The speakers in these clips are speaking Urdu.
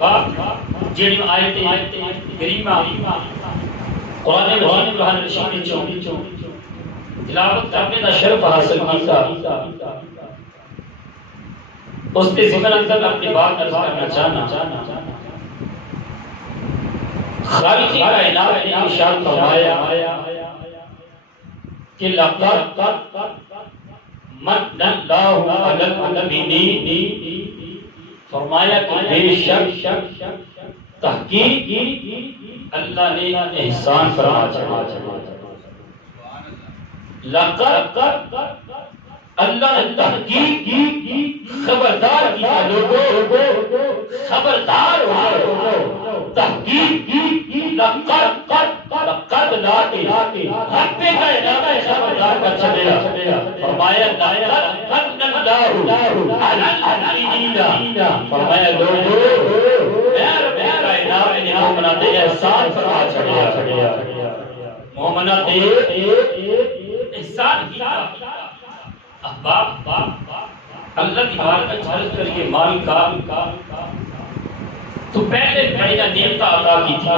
جڑی آیت کریمہ قرآن مجید قرآن رشید چوں تلاوت کرنے کا شرف حاصل کیتا اس کے ذکر اندر اپنی بات عرض کرنا چاہنا خالق کائنات نے ارشاد فرمایا کہ لقد من اللہ علی المؤمنین، فرمایا کہ بے شک تحقیق اللہ نے احسان فرمایا. لقد اللہ نے تحقیق خبردار کیا لوگوں، خبردار ہو تحقیق لقد لاتے رب کا ارادہ خبردار کا چلیا. فرمایا لقد اللہ علی المؤمنین، فرمایا لوگوں میں رب کا ارادہ نے مومنہ تے احسان فرما چھڑیا، مومنہ تے احسان کیا. احباب اللہ کی بارگاہ میں عرض کریے مالکا تو پہلے بڑی نعمت عطا کی تھی،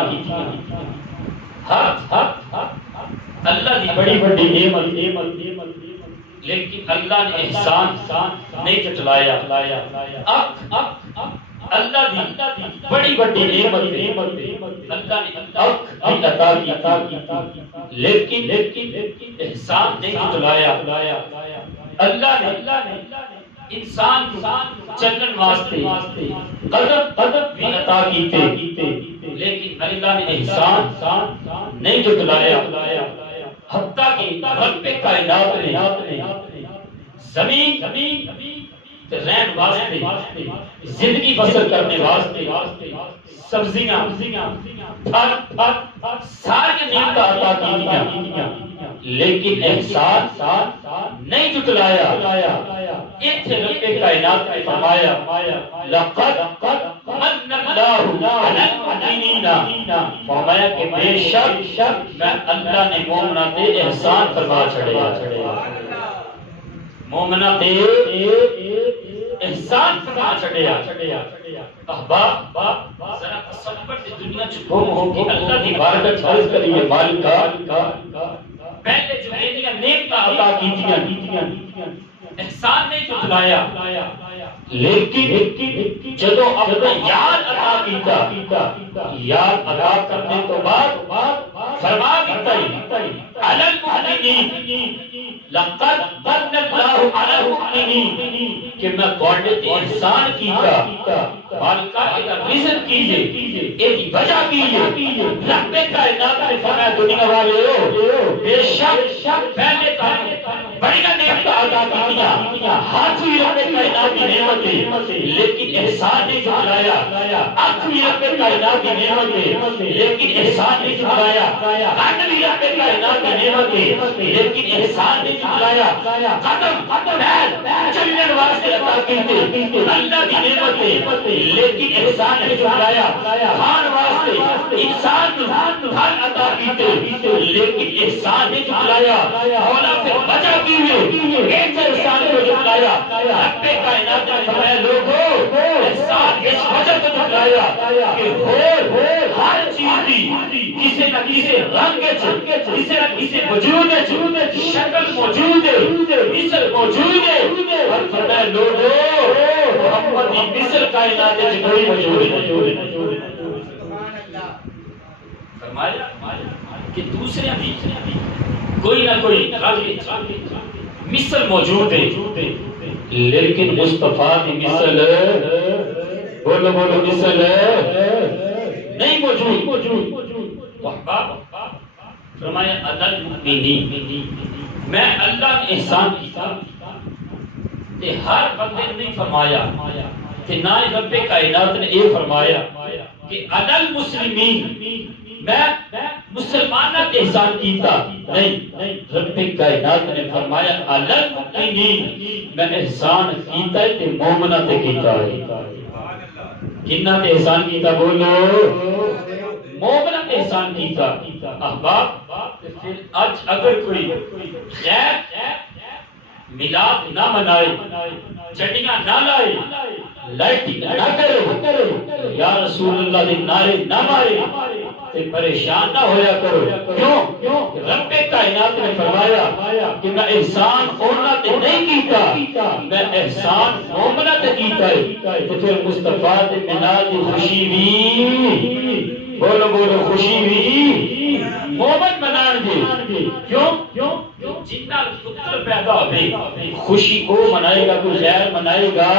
حق اللہ کی بڑی بڑی نعمت، لیکن اللہ نے احسان نہیں جتلایا. اللہ کی بڑی بڑی نعمت اللہ نے عطا کی، لیکن احسان نہیں جتلایا. اللہ نے انسان کو چلن واسطے قدم بھی عطا کیتے، لیکن اللہ نے احسان نہیں جتلایا. حتیٰ کہ رب کائنات نے زمین رہن واسطے، زندگی بسر کرنے واسطے سبزیاں پھل ساری نعمت عطا کیتیاں، لیکن احسان نہیں جتلایا. ایتھے رب کائنات نے فرمایا لقد من اللہ علی المؤمنین، فرمایا کہ بے شک میں اللہ نے مومنہ تے احسان فرما چھڑیا، مومنہ تے احسان فرما چھڑیا. احباب ذرا تصور کی دنیا چ گم ہو کے اللہ کی بارگاہ میں عرض کریے مالکا پہلے جو میری نعمت عطا کیتیاں احسان نہیں جتلایا، لیکن جدو اپنا یاد عطا کیتا، یاد ادا کرنے تو بعد فرما دیتا علی المؤمنین لقد من اللہ علی المؤمنین کہ میں تواڈے تے احسان کیتا. مالکا ایک ریزن کیجئے، ایک وجہ کیجئے. رب کائنات نے فرمایا دنیا والے بے شک پہلے بڑی نعمت عطا کیتیاں، ہاتھ بھی رب کائنات کی نعمت ہے، لیکن احسان نہیں جتلایا. آنکھ بھی رب کائنات کی نعمت ہے، لیکن احسان نہیں جتلایا. کان بھی رب کائنات کی نعمت ہے، لیکن احسان نہیں جتلایا. قدم چلنے واسطے عطا کیتے اللہ کی نعمت ہے، لیکن احسان نہیں جتلایا. کھان واسطے انسان پھل عطا کیتے، لیکن احسان نہیں جتلایا. مولا پھر وجہ کیجئے ایک احسان کو جتلایا. رب کائنات نے فرمایا لوگوں احسان اس وجہ کو جتلایا کہ ہر چیز دی کسی نہ کسی رنگ کسی نہ کسی وجود شکل موجود ہے، مثل موجود ہے. اور فرمایا لوگوں محمد کی مثل کائنات میں کوئی موجود نہیں. فرمایا کہ دوسرے بھی کوئی نہ کوئی رنگ مثل موجود ہے، لیکن مصطفیٰ کی مثل بولو مثل نہیں موجود. فرمایا علی المؤمنین میں اللہ نے احسان کیتا تے ہر بندے نے نہیں فرمایا کہ نہ رب کائنات نے یہ فرمایا کہ علی المسلمین میں مسلمانہ کے احسان کیتا. نہیں، رب کائنات نے فرمایا علی المؤمنین میں احسان کیتا تے مومنہ تے کیتا ہے. کنہ تے احسان کیتا بولو؟ مومنہ تے احسان کیتا. احباب پھر آج اگر کوئی غیر میلاد نہ منائے، چٹیاں نہ لائے، لائٹنگ نہ کرو، یا رسول اللہ دے نعرے نہ مارے تے پریشان نہ ہویا کرو. کیوں؟ رب کائنات نے فرمایا کہ میں احسان ہونا تے نہیں کیتا، میں احسان مومنہ تے کیتا ہے. تے پھر مصطفیٰ دے مینار دی خوشی بھی، بولو بولو، خوشی بھی مومن منان گے. کیوں؟ جتنا پتر پیدا ہوئے خوشی کو منائے گا، کوئی غیر منائے گا؟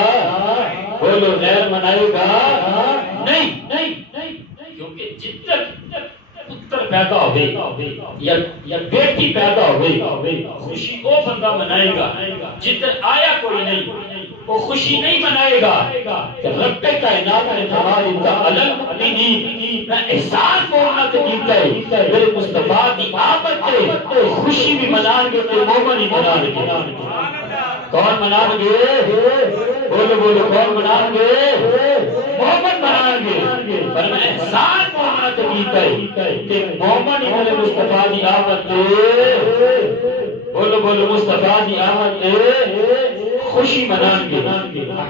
بولو، غیر منائے گا؟ نہیں. کیونکہ جتنا پتر پیدا ہوئے یا بیٹی پیدا ہوئے خوشی کو بندہ منائے گا. جدھر آیا کوئی نہیں وہ خوشی نہیں منائے گا. رب کائنات نے فرمایا میں احسان بولنا تو کیتا ہے، میرے مصطفیٰ کی آمد تے خوشی بھی منان گے تے مومن ہی منان گے. کون منان گے؟ بولو بولو، کون منان گے؟ مومن منان گے. پر میں احسان بولنا تو کیتا ہے تے مومن ہی میرے مصطفیٰ کی آمد تے، بولو بولو، مصطفیٰ کی آمد تے خوشی منان گے.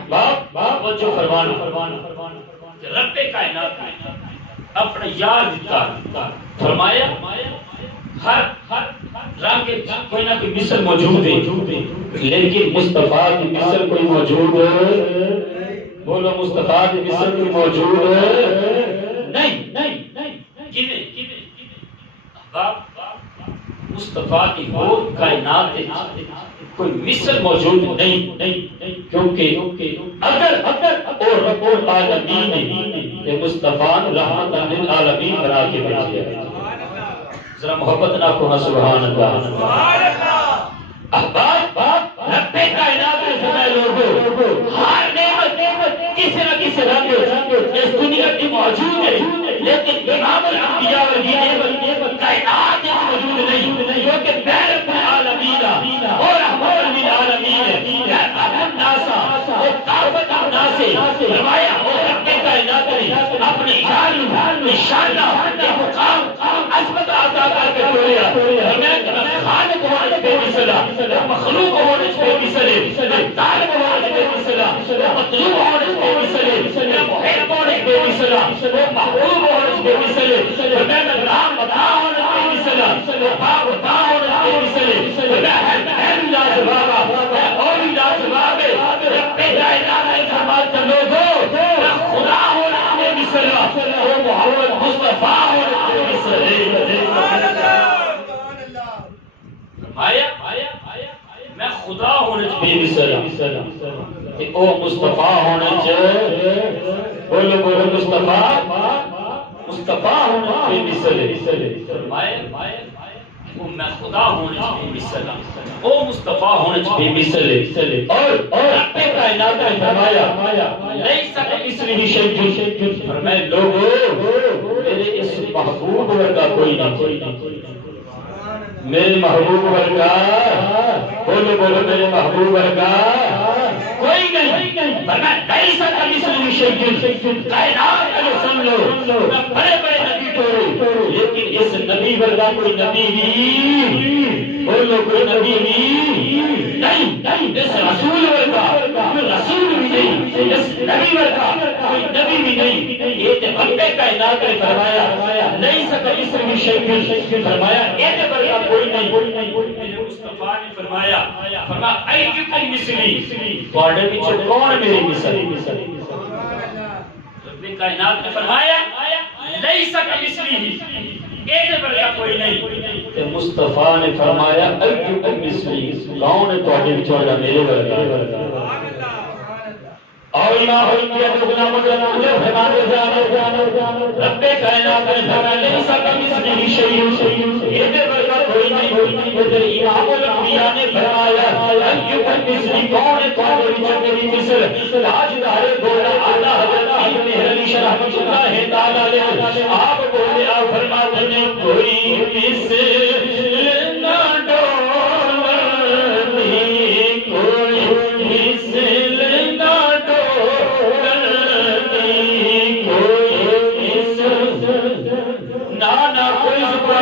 باپ جو فرمانا رب کائنات نے اپنا یار دیتا، فرمایا ہر رنگ کوئی نہ کوئی مثل موجود ہے، لیکن مصطفیٰ کی مثل کوئی موجود ہے؟ بولو، مصطفیٰ کی مثل کوئی موجود ہے؟ نہیں. مصطفیٰ کی اور کائنات کوئی مثل موجود نہیں. کیونکہ اگر اور رب العالمین نے مصطفیٰ رحمت للعالمین بنا کے بھیجا، ذرا محبت نہ کہو سبحان اللہ. احباب، رب کائنات نے فرمایا لوگوں، ہر نعمت کسی نہ کسی رنگ اس دنیا کی موجود ہے، لیکن امام الانبیاء والی نعمت کائنات میں موجود نہیں. کیونکہ بین العالمین اور رحمت للعالمین کافت الناس فرمایا رب کائنات نے اپنے شان مقام عظمت عطا کر کے چھوڑیا. خالق ہونے بے مثل، مخلوق ہونے بے مثل، طالب ہونے بے مثل، مطلوب ہونے بے مثل، محب ہونے بے مثل، محبوب ہونے بے مثل، نام بتا ہونے بے مثل، باب بتا ہونے بے مثل، ہے لاجواب اور لاجواب. رب کائنات نے فرمایا لوگوں، میں خدا ہونے بے مثل، وہ محمد مصطفیٰ ہونے بے مثل. میں خدا ہونے بے مثل، او مصطفیٰ ہونے بولو بولو، مصطفیٰ ہونے بے مثل. میں خدا ہونے بے مثل، او مصطفیٰ ہونے بے مثل. اور رب کائنات نے فرمایا لیس کمثلہ شیء، فرمایا لوگوں میرے اس محبوب ورگا کوئی نہیں، میرے محبوب ورگا، بولو بولو، میرے محبوب ورگا کوئی نہیں. فرمایا لیس کمثلہ شیء، کائنات کو سن لو، بڑے بڑے نبی ٹھہرے لیکن اس نبی ورگا کوئی نبی بھی، بولو کوئی نبی بھی نہیں. اس رسول ورگا کوئی رسول بھی نہیں، اس نبی ورگا کوئی نبی بھی نہیں. یہ تو رب کائنات نے فرمایا لیس کمثلہ شیء، فرمایا ایک ورگا کوئی نہیں. میرے مصطفیٰ نے فرمایا ایکم مثلی، تواڈے وچوں کون میرے مثل؟ رب کائنات نے فرمایا لیس کمثلہ، ایک ورگا کوئی نہیں. تے مصطفیٰ نے فرمایا ایکم مثلی، کون ہے تواڈے وچوں میرے ورگا؟ اور امام الانبیاء دگنا مجھے فرماتے رب کائنات نے فرمایا لیس کمثلہ شیء، ایک ورگا کوئی نہیں. ادھر امام الانبیاء نے فرمایا ایکم مثلی، کون ہے تواڈے وچوں میری مثل؟ تاجدار گولا اعلی حضرت ابن حلیش رحمۃ اللہ تعالی علیہ آپ بولے، آپ فرماتے ہیں کوئی مثل نہ ڈولتی، کوئی مثل نہ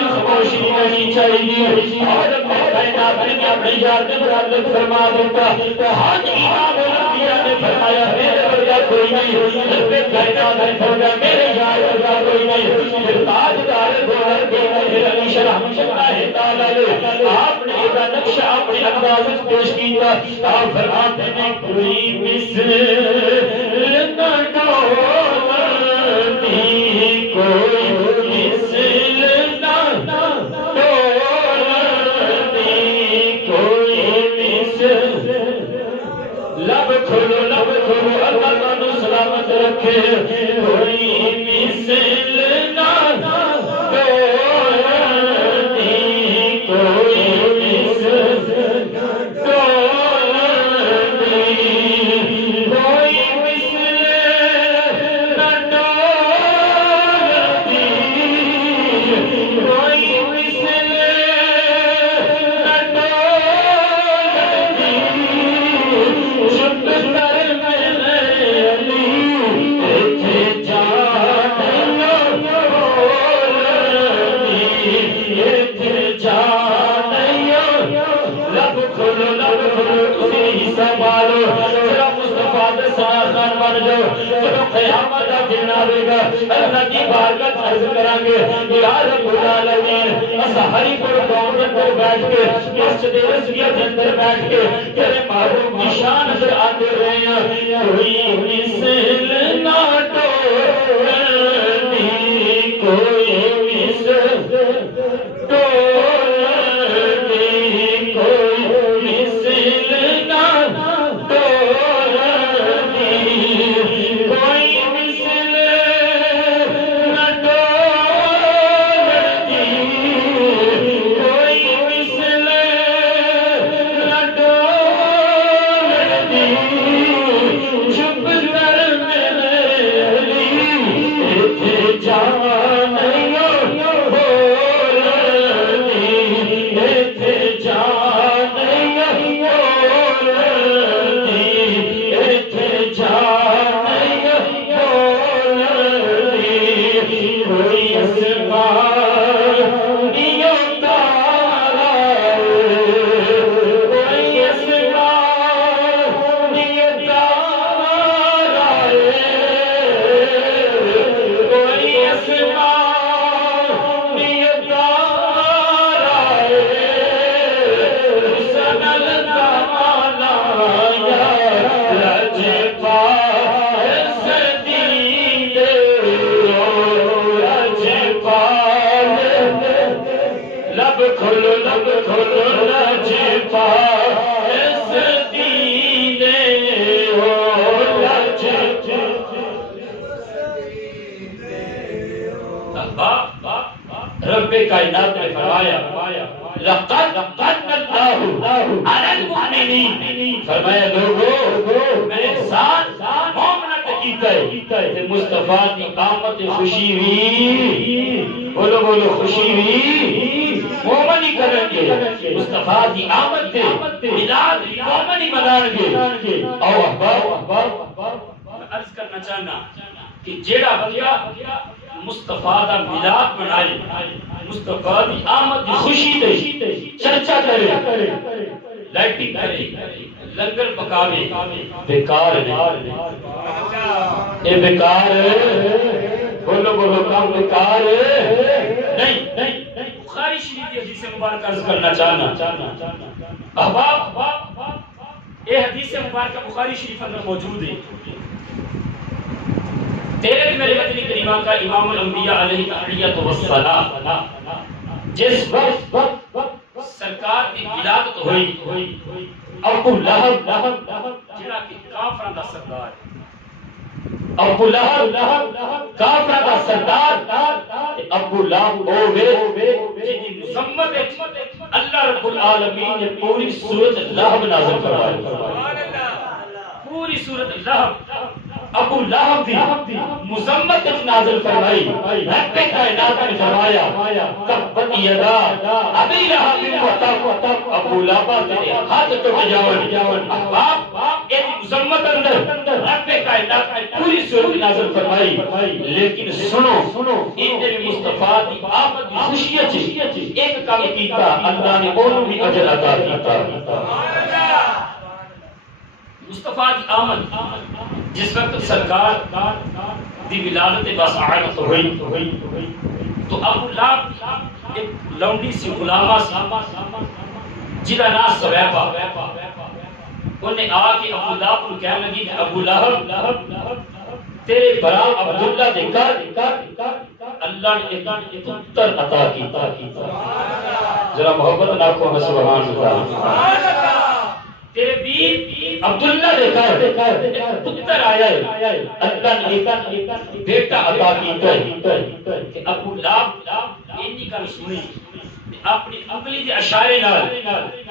خاموشی نہیں چاہیے. اور اپنے یار کے برادر فرما دیتا، ہر امام الانبیاء نے فرمایا میرے ورگا کوئی نہیں رب کائنات نے فرمایا میرے یار کا کوئی نہیں پھر تاجدار گوہر کوئی نہیں علی شرح تعالی آپ نے ایک نقشہ اپنے انداز میں پیش کیا آپ فرماتے ہیں کوئی مثل نہ ڈولتی کوئی مثل نہ ڈولتی کوئی مثل لب کھولو اللہ تعالیٰ سلامت رکھے کوئی مثل نہ ڈولتی کوئی مثل ڈولتی کوئی مثل نہ ڈولتی کوئی مثل نہ ڈولتی چپ کر میرے علی تجھے جانیو تجھے جانیو لب کھولو تسی سنبھالو ذرا مصطفیٰ دے سارا بن جاؤ جب قیامت کا دن آئے گا اللہ کی بارگاہ عرض کریں گے یا رب العالمین اسا ہری پور گاؤں کے اندر بیٹھ کے مسجد رضویہ کے اندر بیٹھ کے تیرے محبوب کی شان نظر آتے رہے ہیں کوئی مثل نہ ڈولتی کوئی مثل ڈولتی کوئی مثل نہ ڈولتی کوئی مثل نہ ڈولتی کوئی مثل نہ ڈولتی چپ کر میرے علی تجھے جانیو بولتی تجھے جانیو بولتی تجھے جانیو بولتی کوئی اسمانیوں تارا کوئی اسمانیوں تارا کوئی اسمانیوں تارا سنل کمانا یا لجپال سدیدے لجپال لب کھولو لجپال سدیدے رب کائنات نے فرمایا لقد اللہ علی المؤمنین فرمایا لوگوں میں احسان مومنہ پہ کیتا ہے کہ مصطفیٰ کی آمد خوشی ہوئی بولو خوشی ہوئی مومن ہی کریں گے مصطفیٰ کی آمد تے ملاد مومن ہی منائیں گے او احباب میں عرض کرنا چاہنا کہ جیڑا بندہ مصطفیٰ دا ملاد منائے مصطفیٰ دی آمد دی خوشی تے چرچا کرے لائٹنگ کرے لنگر پکاوے بیکار اے بیکار بولو کام بیکار نہیں بخاری شریف کی حدیث مبارک عرض کرنا چاہنا احباب یہ حدیث مبارکہ بخاری شریف اندر موجود ہے تیرے میرے مدنی کریمہ کا امام الانبیاء علیہ تحیت والسلام جس وقت سرکار کی ولادت ہوئی ابو لہب جڑا کہ کافراں دا سردار ابو لہب کافراں دا سردار ابو لہب ہوے جی مذمت اللہ رب العالمین نے پوری سورۃ لہب نازل فرمائی سبحان اللہ پوری سورۃ لہب ابو لہب دی مذمت نازل فرمائی رب کائنات نے فرمایا تبت یدا ابی لہب و تب ابو لہب کے ہاتھ ٹوٹ جاون باپ ایک مذمت اندر رب کائنات نے پوری سورۃ نازل فرمائی لیکن سنو ان مصطفیٰ دی آمد دی خوشی وچ ایک کام کیتا اللہ نے اونوں بھی اجر عطا کیتا سبحان اللہ مصطفیٰ کی آمد جس وقت سرکار دی ولادت باسعادت ہوئی تو ابو لہب ایک لونڈی سی غلامہ سی جدا نام سویبہ، انہیں آ کے ابو لہب کو کہنے لگی کہ ابو لہب تیرے برا عبداللہ دے کر اللہ نے ایک پتر عطا کی. ذرا محبت نہ کو سبحان اللہ. تیرے بیٹ عبداللہ دے کر ایک پتر آیا ہے، اللہ نے ایک بیٹا عطا کی کہ ابو لہب انہی کا سنی اپنی انگلی دے اشارے نال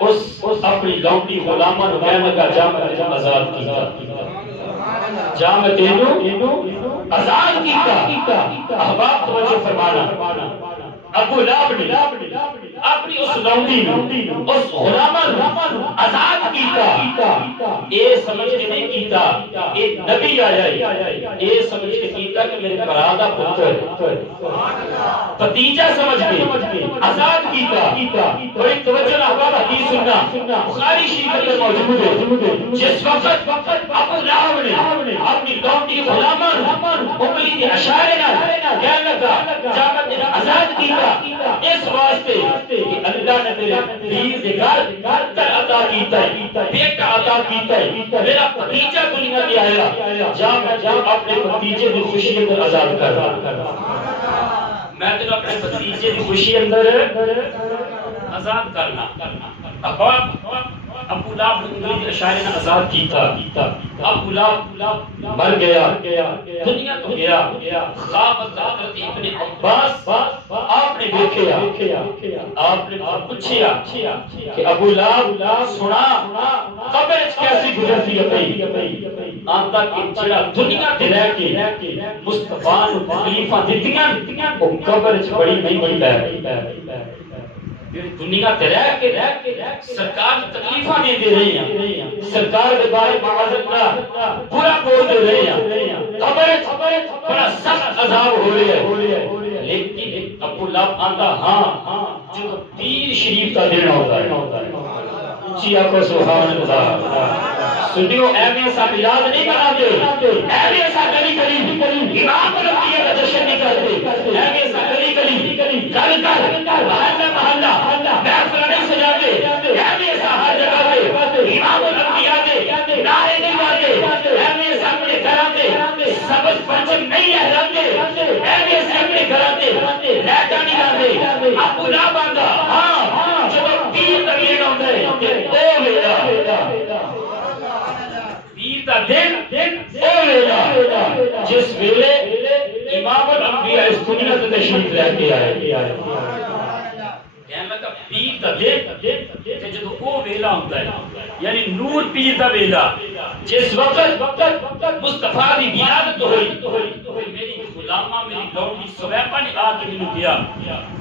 اس اپنی لونڈی غلامہ نو کہنے لگا جا میں آزاد کیتا، جا میں تینو آزاد کیتا. احباب توجہ فرمانا، ابو لہب نے اپنی اس لونڈی اس غلامہ آزاد کیتا. اے سمجھ کے نہیں کیتا ایک نبی آیا ہے، اے سمجھ کے کیتا کہ میرے برا دا پتر بھتیجا سمجھ کے آزاد کیتا. بڑی توجہ احباب حدیث سننا، بخاری شریف اندر موجود ہے. جس وقت ابو لہب نے اپنی لونڈی غلامہ انگلی کے اشارے نال کہنے لگا جا میں تینو آزاد کیتا، اس واسطے کہ اللہ نے میرے دین دے گھر عطا کیتا ہے، بیٹا عطا کیتا ہے، میرا بھتیجا دنیا میں آیا، جا میں اپنے بھتیجے کی خوشی اندر آزاد کر. میں تینوں اپنے بھتیجے کی خوشی اندر آزاد کرنا. ابو لہب نے انگلی کے اشارے نے آزاد کیتا. ابو لہب مر گیا، دنیا تو گیا. خواب حضرت ابن عباس آپ نے دیکھیا، آپ نے پوچھیا کہ ابو لہب سنا قبر کیسی گزرتی ہے؟ آندا کہ جڑا دنیا تے رہ کے مصطفیٰ نو تکلیفاں دتیاں او قبر وچ بڑی مہنگی ہے. دنیا تے رہ کے سرکار تکلیفاں دے رہے ہیں، سرکار دے بارے معاذ اللہ برا بول دے رہے ہیں، قبر بڑا سخت عذاب ہو رہا ہے. لیکن ابو لہب آندا ہاں جو پیر شریف کا دن ہوتا ہے. جی آکو سبحان اللہ. سنیو ایویں سا میلاد نہیں مناتے، ایویں سا گلی گلی امام الانبیاء کا جشن نہیں کرتے، ایویں سا گلی گلی گھر گھر محلہ محلہ محفل نہیں سجاتے، ایویں سا ہر جگہ پہ امام الانبیاء کے نعرے نہیں مارتے، ایویں سا اپنے گھراں تے سبز پرچم نہیں لہراتے، ایویں سا اپنے گھراں تے لہٹا نہیں لاندے. ابو لہب آندا ہاں جب پیر دا دن ہوندا ہے او میرا پیر دا دن او میرا جس ویلے امام الانبیاء اس دنیا تے تشریف لے کے آئے. کہنے لگا پیر دا دن تے جدوں او ویلا ہوندا ہے یعنی نور پیر دا ویلا جس وقت مصطفیٰ دی ولادت ہوئی، میری غلامہ میری لونڈی سویبہ نے آ کے مینوں کہا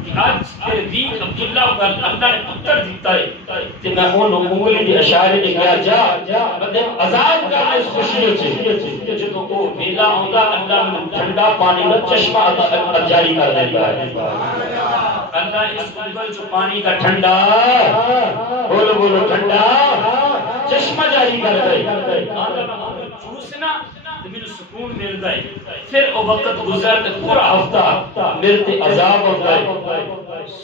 کہ آج تیرے دین عبداللہ کو اللہ نے پتر دیتا ہے تے میں انہوں انگلی دی اشارے نے کہا جا بندے آزاد کرنا اس خوشی سے. جدوں او ویلا ہوندا اللہ نے ٹھنڈا پانی دا چشمہ عطا جاری کر دیتا ہے. اللہ اس انگل جو پانی کا ٹھنڈا بولو ٹھنڈا چشمہ جاری کر دے. چوسنا میرے سکون ملتا ہے. پھر وہ وقت گزرتے پورا ہفتہ میرے تے عذاب ہوتا ہے.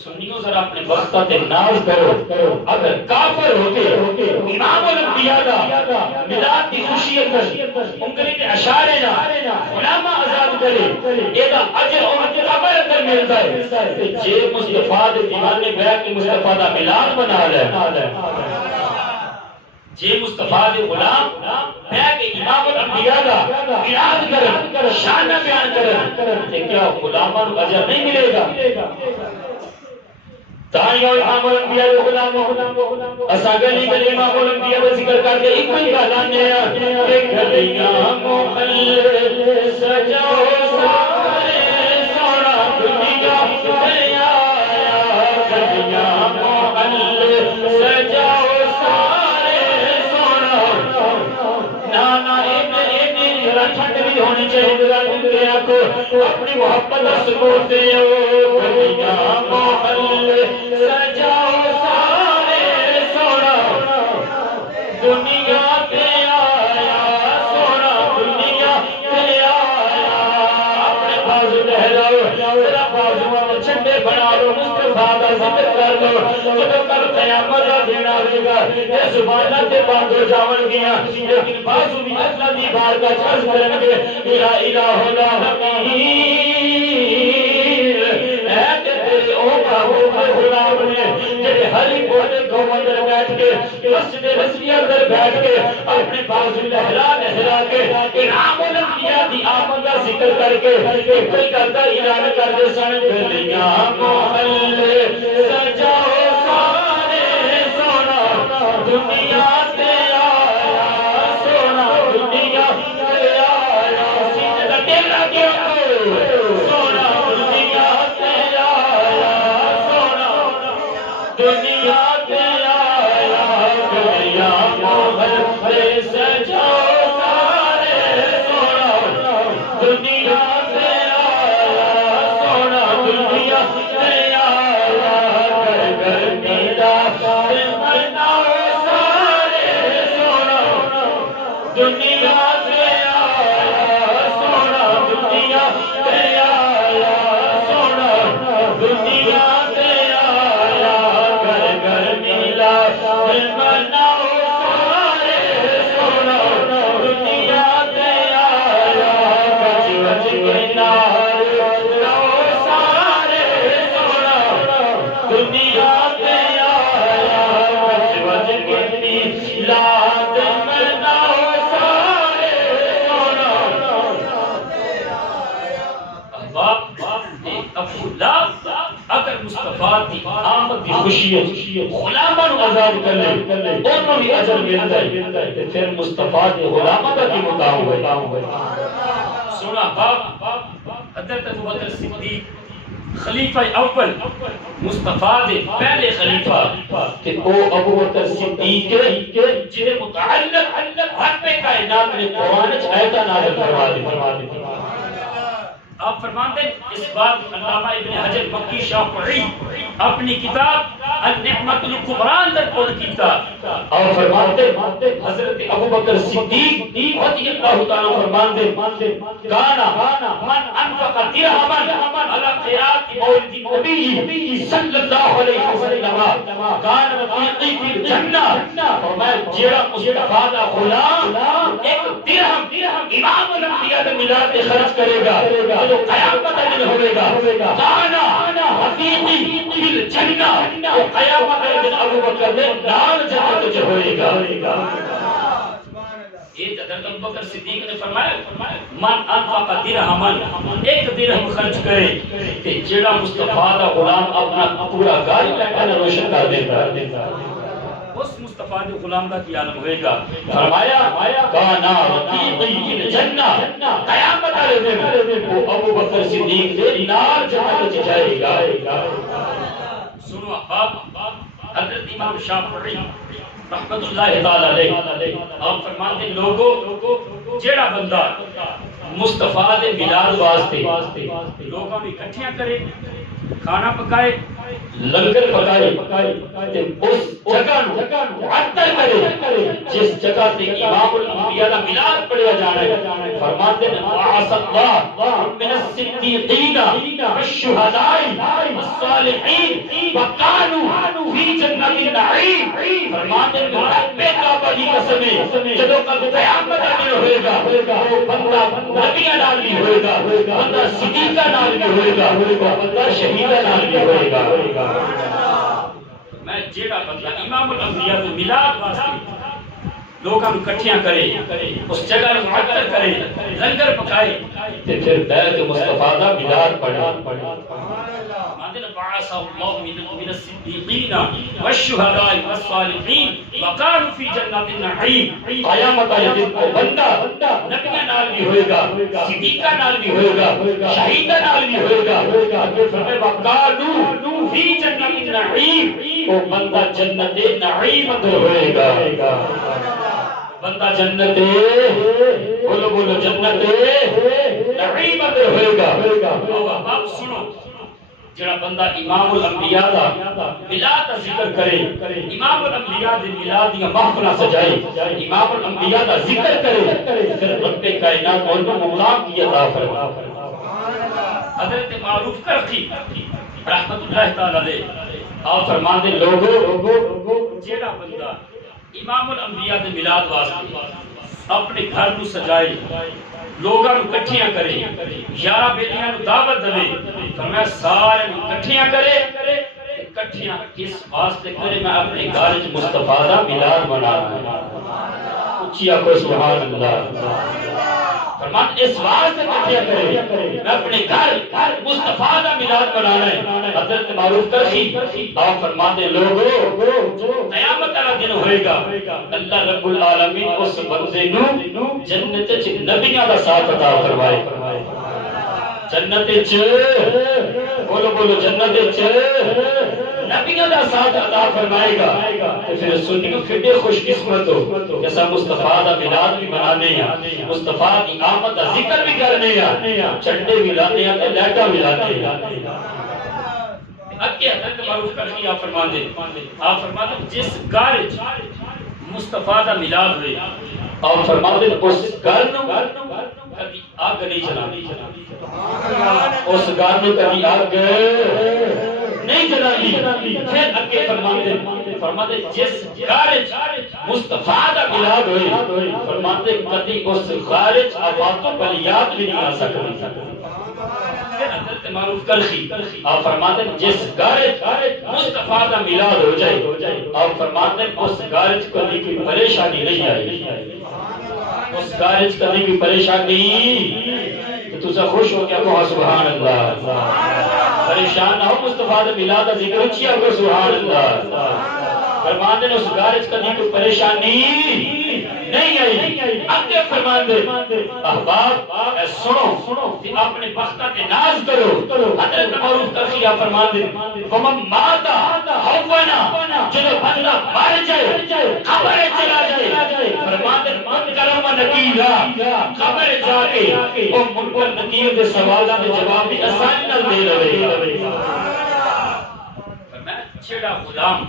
سنیو ذرا اپنے وقت تے ناز کرو. اگر کافر ہوتے امام الانبیاء دا میلاد دی خوشی اندر انگلی تے اشارے نہ غلامہ آزاد کرے اے دا اجر اور قبر اندر ملتا ہے. جے مصطفیٰ دے دیوانے بیٹھ کے مصطفیٰ دا میلاد بنا لے، جے مصطفیٰ دے غلام بیٹھ کے امام الانبیاء دا میلاد کرن شان بیان کرن تے کیا غلاماں نو اجر نہیں ملے گا؟ تائیوں امام الانبیاء دے غلام اساں گلی گلی امام الانبیاء دا ذکر کر کے ایک ہی گل آنے کہ گلیاں محل سجاؤ سارے سونا دنیا تے آیا، گلیاں محل سجاؤ ٹھنڈ بھی ہونی چاہیے اپنی محبت ثبوت دیو. گلیاں محل سجاؤ سارے سونا دنیا پہ آیا، سونا دنیا مصطفیٰ دا ذکر کر لو جب کل قیامت دا دن آئے گا یہ زبانہ تے بند ہو جاون گیا لیکن بازو بھی اللہ دی بارگاہ چ عرض کرن گے لا الہ الا غلام نے جڑے ہری بوٹے کو اندر بیٹھ کے مسجد رسول اندر بیٹھ کے اپنے بازو لہرا لہرا کے انعام الانبیاء دی آمد کا ذکر کر کے کوئی کرتا اعلان کر دے سن گلیاں محلے سجاؤ سارے سونا دنیا تے آیا سونا دنیا تے آیا سینے دا دل لگے سونا دنیا تے آیا سونا دنیا تے آیا گلیاں محلے سجاؤ سارے سونا دنیا تے آیا سونا دنیا تے آیا گھر گھر میرا مناؤ سارے سونا دنیا تے آیا سونا دنیا تے آیا سونا دنیا تے آیا گھر گھر میرا مناؤ سارے سونا دنیا تے آیا بچ بچ کے نال لاؤ سارے سونا دنیا تے آیا بچ بچ کے میلاد مناؤ سارے سونا ابو لہب اگر مصطفیٰ دی آمد دی خوشی غلاماں نو آزاد کر لے انہوں بھی اجر ملتا ہے پھر مصطفیٰ دے غلاماں دا کی مقام ہوئے سونا باپ حضرت ابوبکر صدیق خلیفہ اول مصطفیٰ دے پہلے خلیفہ کہ وہ ابوبکر صدیق جنہیں متعلق رب کائنات نے قرآن آیتاں نازل فرما دی آپ فرماتے ہیں اس بات علامہ ابن حجر مکی شافعی اپنی کتاب النعمت الکبریٰ اندر قول کیتا اور فرماتے حضرت ابوبکر صدیق رضی اللہ تعالیٰ فرماتے کانا من انفق درہما علی قراءۃ مولد النبی صلی اللہ علیہ وسلم کان رفیقی فی الجنہ فرمایا جیڑا مصطفیٰ دا غلام ایک درہم امام الانبیاء دے میلاد تے خرچ کرے گا جو قیامت دن ہوئے گا کانا رفیقی فی الجنہ وہ قیامت دن ابوبکر دے نام جنت جو ہوئے گا یہ حضرت ابوبکر صدیق نے فرمایا من انفق درہما ایک درہم خرچ کرے تے جیڑا مصطفیٰ دا غلام اپنا پورا گھر روشن کر دیتا اس مصطفیٰ دے غلام کا کیا عالم ہوئے گا فرمایا کانا رفیقی فی الجنہ قیامت والے دن وہ ابوبکر صدیق دے نال جنت جائے گا سنو احباب حضرت امام شافعی رحمت اللہ تعالی علیہ آپ فرماتے ہیں لوگوں جیڑا بندہ مصطفیٰ دے میلاد واسطے لوگوں نے اکٹھیاں کرے کھانا پکائے لنگر پکائے تے اس جگہ نو معطل کرے جس جگہ تے امام الانبیاء دا میلاد پڑھیا جانا ہے فرماتے ہیں وعص اللہ من الصدیقین والشہداء والصالحین وکانوا فی جنت النعیم فرماتے ہیں رب کعبہ کی قسم ہے جب کل قیامت کا دن ہوئے گا وہ بندہ نبیوں نال بھی ہوئے گا بندہ صدیقہ نال بھی ہوئے گا بندہ شہیدہ نال بھی ہوئے گا میں جیڑا بندہ امام الانبیاء دے میلاد واسطے لوگاں نوں اکٹھیاں کرے اس جگہ نوں معطر کرے لنگر پکائے تے پھر بیت مصطفیٰ دا میلاد پڑھے ماندے بعث اللہ من الصدیقین والشہداء والصالحین وقالوا فی جنات النعیم قیامت والے دن کو بندہ نبیوں نال بھی ہوئے گا صدیقہ نال بھی ہوئے گا شہیدہ نال بھی ہوئے گا فرمایا وقالوا فی جنات النعیم وہ بندہ جنت نعیم اندر ہوئے گا بندہ جنت بولو بولو جنت نعیم اندر ہوئے گا اب سنو جڑا بندہ امام الانبیاء دا میلاد دا ذکر کرے امام الانبیاء دے میلاد دی محفلاں سجائے امام الانبیاء دا ذکر کرے پھر رب کائنات ان کو مقام کی عطا فرمائے حضرت معروف کرخی رحمت اللہ تعالی علیہ آپ فرماندے لوگو جیڑا بندہ امام الانبیاء دے میلاد واسطے اپنے گھر نو سجائے لوگاں نو کٹھیاں کرے یارہ بیلیاں نو دعوت دے فرمایا سارے نو کٹھیاں کرے کٹھیاں اس واسطے کرے میں اپنے گھر وچ مصطفیٰ دا میلاد منانا اچھی آکھو سبحان اللہ فرمان اس واسطے کٹھیاں کرے میں اپنے گھر مصطفیٰ دا میلاد منانا ہے حضرت معروف کرشی آپ فرماتے لوگو قیامت والا دن ہوئے گا اللہ رب العالمین اس بندے نو جنت وچ نبیاں دا ساتھ عطا فرمائے جنت وچ بولو جنت وچ نبیوں دا ساتھ عطا فرمائے گا تو پھر سنیوں کتنے خوش قسمت ہو جیسا مصطفیٰ دا میلاد بھی منانے ہیں مصطفیٰ کی آمد دا ذکر بھی کرنے ہیں چنڈے بھی لاتے ہیں لیٹا بھی لاتے ہیں اگے حضرت معروف کرشی آپ فرماتے جس گھر مصطفیٰ دا میلاد ہوئے آپ فرماتے اس گھر نو کبھی آگ نہیں جلانی اس گھر نو کبھی آگ نہیں جلانی پھر اگے فرماتے جس گھر مصطفیٰ دا میلاد ہوئے فرماتے کبھی اس گھر آفات و بلیات بھی نہیں آ سکتی حضرت معروف کرشی آپ فرماتے جس گھر مصطفیٰ دا میلاد ہو جائے آپ فرماتے اس گھر کبھی کوئی پریشانی نہیں آئی اس گھر کبھی کوئی پریشانی تو تسا خوش ہو کیا کہو سبحان اللہ پریشان نہ ہو مصطفیٰ دا میلاد دا ذکر اچھی ہو سبحان اللہ فرمان دے اس گھر کبھی کوئی پریشانی نہیں آئی اگے فرمان دے احباب سنو اپنے بختہ کے ناز کرو حضرت معروف کرشی فرمان دے ومن ماتا حوانا جنہوں بندہ مر جائے قبر چلا جائے فرمان دے من کرم و نکیرہ قبر جا کے وہ منکر نکیر دے سوالہ دے جواب بھی آسانی نہ دے رہے چھڑا غلام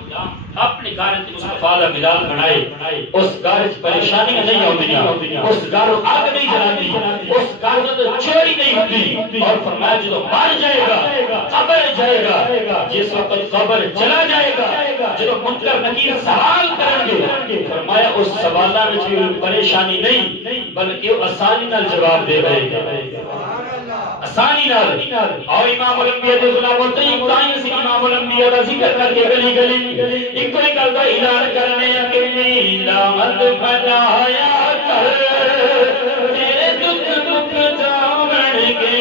اپنے گھر مصطفیٰ دا میلاد منائے اس گھر پریشانیاں نہیں ہوندیاں اس گھر آگ نہیں جلاتی اس گھر میں چوری نہیں ہوتی اور فرمایا جدو مر جائے گا قبر جائے گا جس وقت قبر چلا جائے گا جدو منکر نکیر سوال کریں گے فرمایا اس سوالہ میں پریشانی نہیں بلکہ آسانی نال جواب دے رہے آسانی نال اور امام الانبیاء دے غلام ہوتے ہیں تائیں سے امام الانبیاء دا ذکر کر کے گلی ایک کوئی گل دا اعلان کرنے کہ میلاد بنایا کر تیرے دکھ جاون گے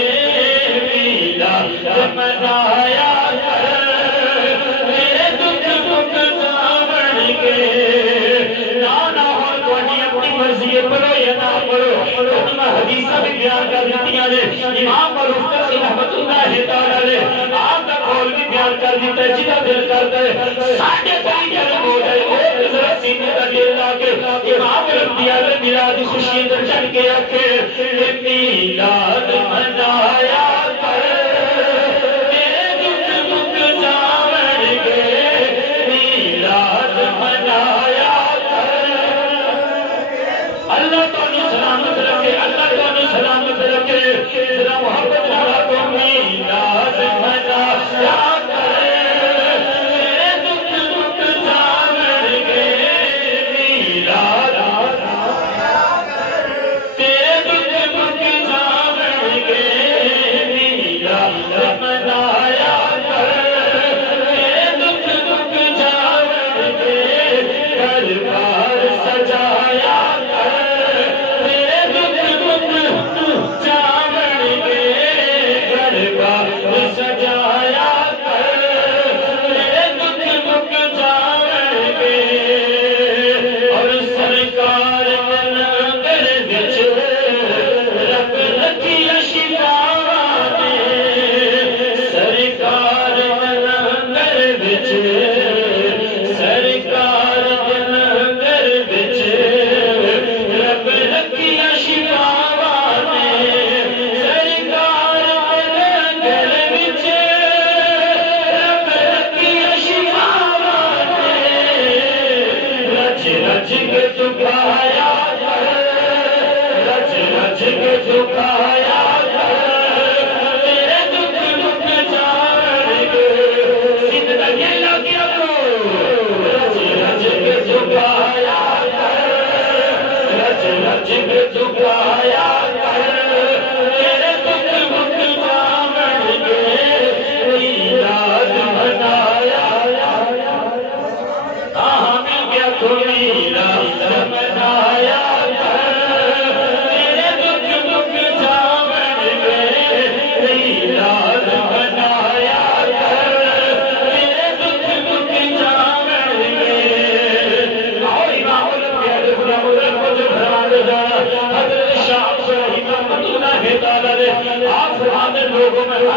میلاد بنایا کر تیرے دکھ جاون گے نہ ہو کوئی اپنی مرضی پڑھو یا نہ پڑھو تم حدیثہ بھی بیان کر دیتی ہیں امام معروف کرشی رحمت اللہ تعالی علیہ آپ کا قول بھی بیان کر دیتا ہے جدہ دل کرتا ہے ساڑھے کوئی جنم ہو جائے وہ ذرا سینے کا دل لا کے امام الانبیاء نے میلاد خوشی اندر چڑھ کے رکھے میلاد منایا کر تیرے دکھ جاون گے میلاد منایا کر اللہ تو سلامت رکھے اللہ تو سلامت رکھے ذرا محبت نہ تو میلاد منایا کر تیرے دکھ جاون گے میلاد منایا کر تیرے دکھ جاون گے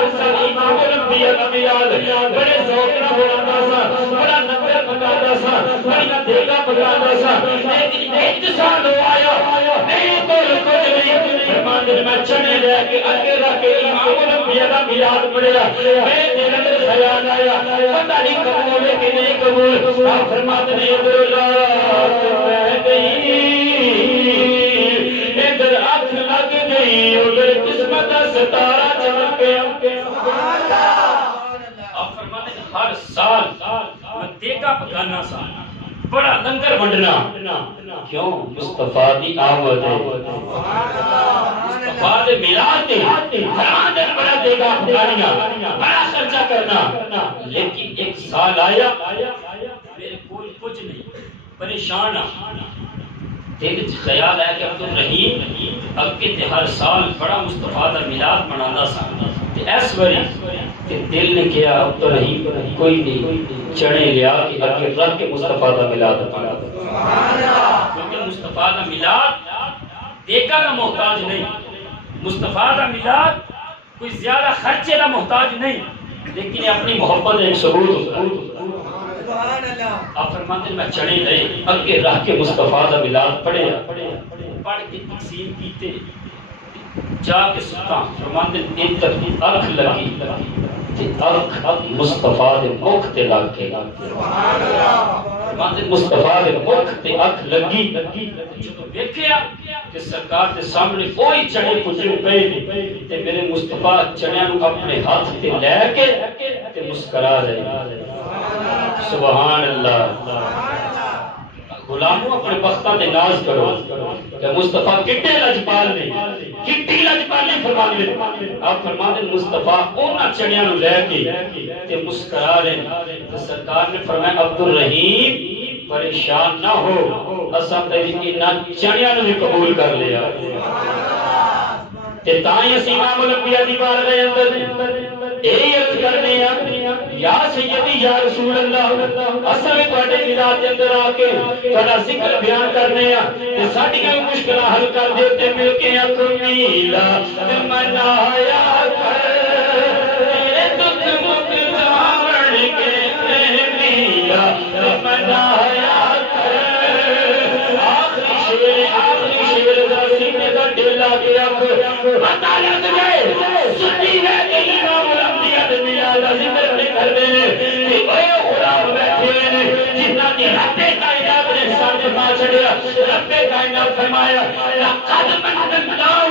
ہر سال امام الانبیاء کا میلاد بڑے ذوق نال مناتا سا بڑا لنگر پکاتا سا بڑا دیگا پکاتا سا لیکن ایک سال ہو آیا نہیں تو کچھ نہیں فرماتے میں چنے لے کے اگے رکھ کے امام الانبیاء کا میلاد پڑھیا میں دل اندر خیال آیا پتہ نہیں قبول ہے کہ نہیں قبول آپ فرماتے ہیں ادھر رات میں گئی ادھر آنکھ لگ گئی ادھر قسمت ستارہ چمک گیا آپ فرماتے ہیں ہر سال میں دیگا پکانا سا بڑا لنگر ونڈنا کیوں مصطفیٰ دی آمد ہے مصطفیٰ دے میلاد ہے فرمان دے بڑا دیگا پکانا بڑا خرچہ کرنا لیکن ایک سال آیا میرے کوئی کچھ نہیں پریشان دل خیال ہے کہ عبدالرحیم اگے تے ہر سال بڑا مصطفیٰ دا میلاد منانا سا تے اس واری تے دل نے کیا عبدالرحیم کوئی نہیں چڑے لیا کہ اگے رکھ کے مصطفیٰ دا میلاد پڑھا کیونکہ مصطفیٰ دا میلاد دیکھا دا محتاج نہیں مصطفیٰ دا میلاد کوئی زیادہ خرچے دا محتاج نہیں لیکن اپنی محبت ایک ثبوت ہوتا ہے آپ فرماتے ہیں میں چڑے لئے اگے رہ کے مصطفیٰ دا میلاد پڑھے پڑھ کے تقسیم کیتے جا کے سلطان فرماتے ہیں ان تک اکھ لگی تے اکھ مصطفیٰ دے مکھ تے لگ کے فرماتے ہیں مصطفیٰ دے مکھ تے اکھ لگی جو دیکھیا کہ سرکار دے سامنے کوئی چڑے پجرے پے نہیں تے میرے مصطفیٰ چڑیاں نو اپنے ہاتھ تے لے کے تے مسکرا رہے سبحان اللہ غلاموں اپنے بختہ دے ناز کرو کہ مصطفیٰ کتنے لجپال نے کتنی لجپال نے فرمان دے آپ فرمان دے مصطفیٰ اونا چڑیاں نو لے کے تے مسکرا رہے تو سرکار نے فرمایا عبدالرحیم پریشان نہ ہو اساں تیری انہاں چڑیاں نو بھی قبول کر لیا تے تائیں اسی امام الانبیاء دی بارگاہ اندر اے عرض کرنے یا سیدی یا رسول اللہ اصل میں تواڈے میلاد دے اندر آ کے تہاڈا ذکر بیان کرنے تے ساڈیاں مشکلاں حل کر دے تے مل کے اکھ میلاد منایا کر تیرے دکھ مک جاون کے میلاد منایا کر آخری شیر دا سینے دا ڈیلا گیا پتہ لگ گئے سنی ہے کہ امام الانبیاء دے میلاد دا ذکر نہیں کردے کہ اے غلام بیٹھے نے جنہاں دی رب کائنات نے سامنے پا چھڑیا رب کائنات فرمایا لقد من اللہ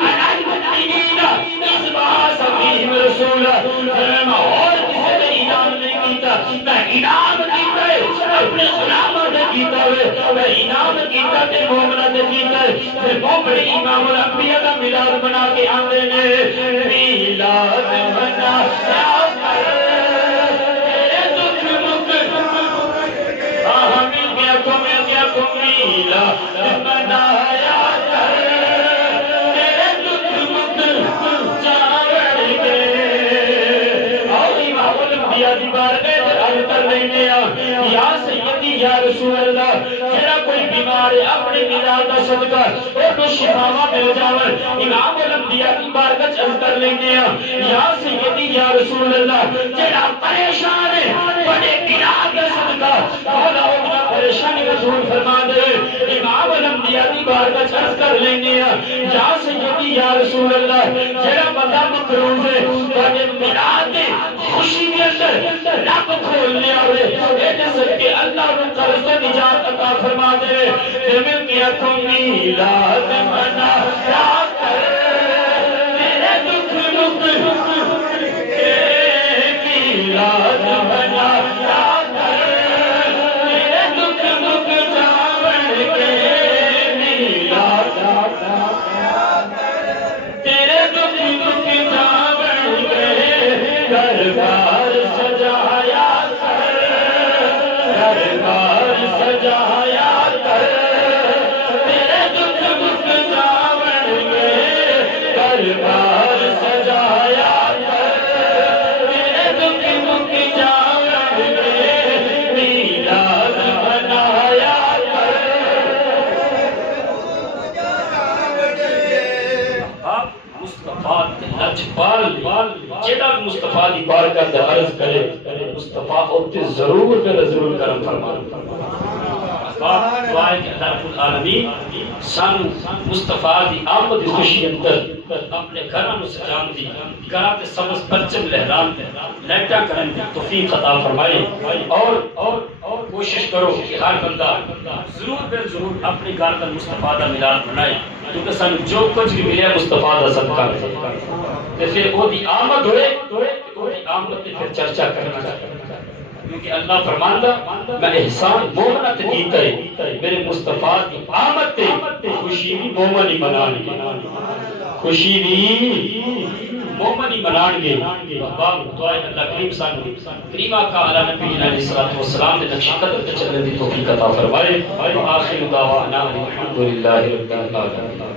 علی المؤمنین اذ بعث فیہم رسولا میں اور کسی نے انعام نہیں کیتا میں انعام کیتا ہے اپنے غلاموں نے کیتا ہے میں انعام کیتا تے مومناں نے کیتا ہے پھر مومن امام الانبیاء دا میلاد بنا کے آندے نے میلاد بنا تیرے دکھ مک مل گیا کو میلاد بنایا کر تیرے دکھ مک جاون کے اور امام الانبیاء دی بارگاہ عرض کر لینے یا سیدی یا رسول اللہ جڑا کوئی بیمار ہے اپنے میلاد دا صدقہ او شفاواں مل جاون امام الانبیاء کی بارگاہ عرض کر لینے یا سیدی یا رسول اللہ جڑا پریشان ہے بڑے میلاد دا صدقہ مولا اپنا پریشانی کو دور فرما دے امام الانبیاء کی بارگاہ عرض کر لینے یا سیدی یا رسول اللہ جڑا بندہ مقروض ہے بڑے میلاد دے خوشی کے اندر رب کھول لیا ہوئے اے جسد کے اللہ نے قرض و نجات عطا فرما دے مل کے اکھوں میلاد منایا کر تیرے دکھ مک میلاد منایا کر تیرے دکھ مک جاون کے میلاد تیرے دکھ مک جاون کے دربار سجایا کر دربار سجایا کر تیرے دکھ مک جاون کے دربار سجایا کر تیرے دکھ مک جاون کے میلاد بنایا کر آپ مصطفیٰ لجپال جڑا مصطفیٰ دی بارگاہ تے عرض کرے مصطفیٰ اوتے ضرور تے ضرور کرم فرمائے دعائے کہ اللہ رب العالمین سانو مصطفیٰ دی آمد خوشی اندر اپنے گھراں نو سجان دی گھراں تے سبز پرچم لہران تے لائٹاں کرن دی توفیق عطا فرمائے اور کوشش کرو کہ ہر بندہ ضرور بے ضرور اپنے گھر کا مصطفیٰ دا میلاد منائے کیونکہ سانو جو کچھ بھی ملیا مصطفیٰ دا صدقہ تے پھر وہ دی آمد ہوئے وہ دی آمد تے پھر چرچا کرنا کیونکہ اللہ فرماندا میں احسان مومنہ تے کیتا ہے میرے مصطفیٰ کی آمد تے خوشی بھی مومن ہی منان خوشی بھی مومن ہی منان گے باب دعائے اللہ کریم سانو کریم آقا علی نبی علیہ الصلوۃ والسلام دے نقش قدم تے چلنے دی توفیق عطا فرمائے آخر دعوانا الحمدللہ رب العالمین